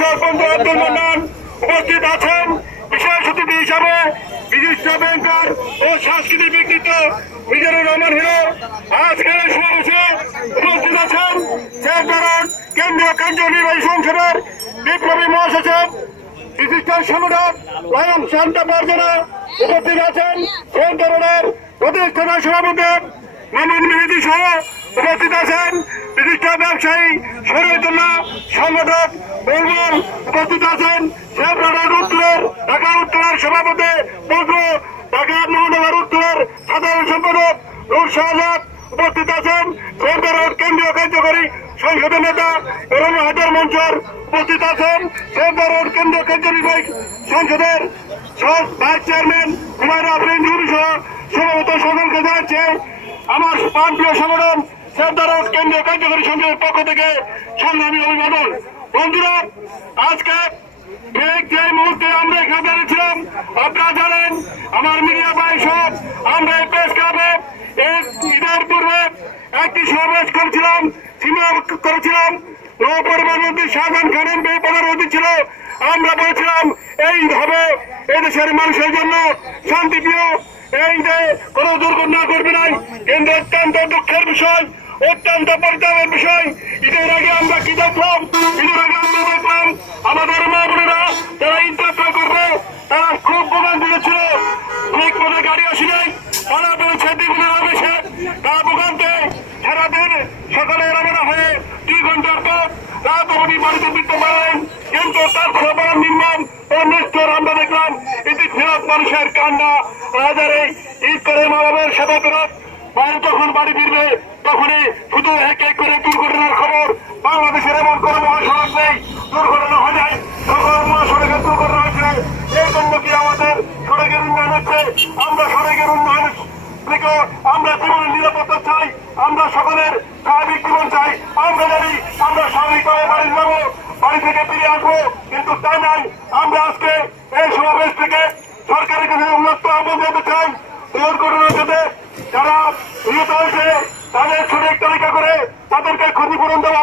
আব্দুল মান্নান উপস্থিত আছেন বিশেষ অতিথি হিসাবে বিশিষ্ট ব্যাংকার ও সাংস্কৃতিক ব্যক্তিত্ব মিজানুর রহমান হিরো আজকের সমাবেশে উপস্থিত আছেন কেন্দ্রীয় কার্যনির্বাহী সংসদের বিপ্লবী মহাসচিব বিশিষ্ট সংগঠক লায়ন শান্তা পার্জনা উপস্থিত আছেন। চেয়ারম্যানের প্রতিষ্ঠাতা সভাপতি মামুন মেহেদি সহ উপস্থিত আছেন বিশিষ্ট ব্যবসায়ী শরীয়তুল্লাহ সংগঠক বুলবুল উপস্থিত আছেন উত্তরের ঢাকা উত্তরের সভাপতি বজরু ঢাকা মহানগর উত্তরের সাধারণ সম্পাদক নূর শাহজাদ উপস্থিত আছেন। সরকারের কেন্দ্রীয় কার্যকরী সংসদের নেতা এবং হাজার মঞ্চর উপস্থিত আছেন। সরকারের কেন্দ্রীয় কার্যনির্বাহী সংসদের ভাইস চেয়ারম্যান হুমায়ুন আফরিন নুরি সহ সভাপত সকলকে জানাচ্ছে আমার প্রান্তীয় সংগঠন সরদার কেন্দ্রীয় কার্যকরী সংসদের পক্ষ থেকে সংগ্রামী অভিবাদন। বন্ধুরা, আজকে ঠিক যে মুহূর্তে আমরা এখানে দাঁড়িয়েছিলাম, আপনারা জানেন, আমার মিডিয়া ভাই সব আমরা এই প্রেস ক্লাবে ঈদের পূর্বে একটি সমাবেশ করেছিলাম সিনেমা করেছিলাম। নবপরিবারমন্ত্রী শাহজাহান খানের বেপনার অধীন ছিল। আমরা বলেছিলাম, এই হবে এদেশের মানুষের জন্য শান্তিপ্রিয়। এই যে কোনো দুর্ঘটনা করবে নাই। কিন্তু অত্যন্ত দুঃখের বিষয় অত্যন্ত পরিতাপের বিষয়। ঈদের আগে আমরা কি দেখলাম? ঈদের আগে আমরা দেখলাম, আমাদের মা বোনেরা যারা ইন্টারভিউ করবে, তারা খুব বোগান দিয়েছিল ঠিক মতো গাড়ি আসি নাই। তারা পেয়েছে দ্বিগুণের আবেশে। তারা বোগানতে সারাদিন সকালে রওনা হয়ে দুই ঘণ্টার পর রাত অবধি বাড়িতে ফিরতে পারেন কিন্তু তার সবার নির্মাণ ও নিষ্ঠুর আমরা দেখলাম। এটি ফেরত মানুষের কান্না। রাজারে ঈদ করে মা বাবার সেবা ফেরত মায়ের যখন বাড়ি ফিরবে, তখনই শুধু এক এক করে দুর্ঘটনার খবর। বাংলাদেশের এমন কোনো মহাসড়ক নেই, দুর্ঘটনা হয়ে যায় সকল মহাসড়কের দুর্ঘটনা হয়েছে। এই জন্য কি আমাদের সড়কের উন্নয়ন হচ্ছে? আমরা সড়কের উন্নয়ন থেকে আমরা জীবনের নিরাপত্তা চাই, আমরা সকলের স্বাভাবিক জীবন চাই। আমরা জানি আমরা স্বাভাবিকভাবে বাড়ি যাব, বাড়ি থেকে ফিরে আসব, কিন্তু তাই নাই। আমরা আজকে এই সমাবেশ থেকে সরকারের কাছে উন্নত আহ্বান জানাতে চাই। দুর্ঘটনার সাথে যারা তাদের সঠিক তালিকা করে তাদেরকে ক্ষতিপূরণ দেওয়া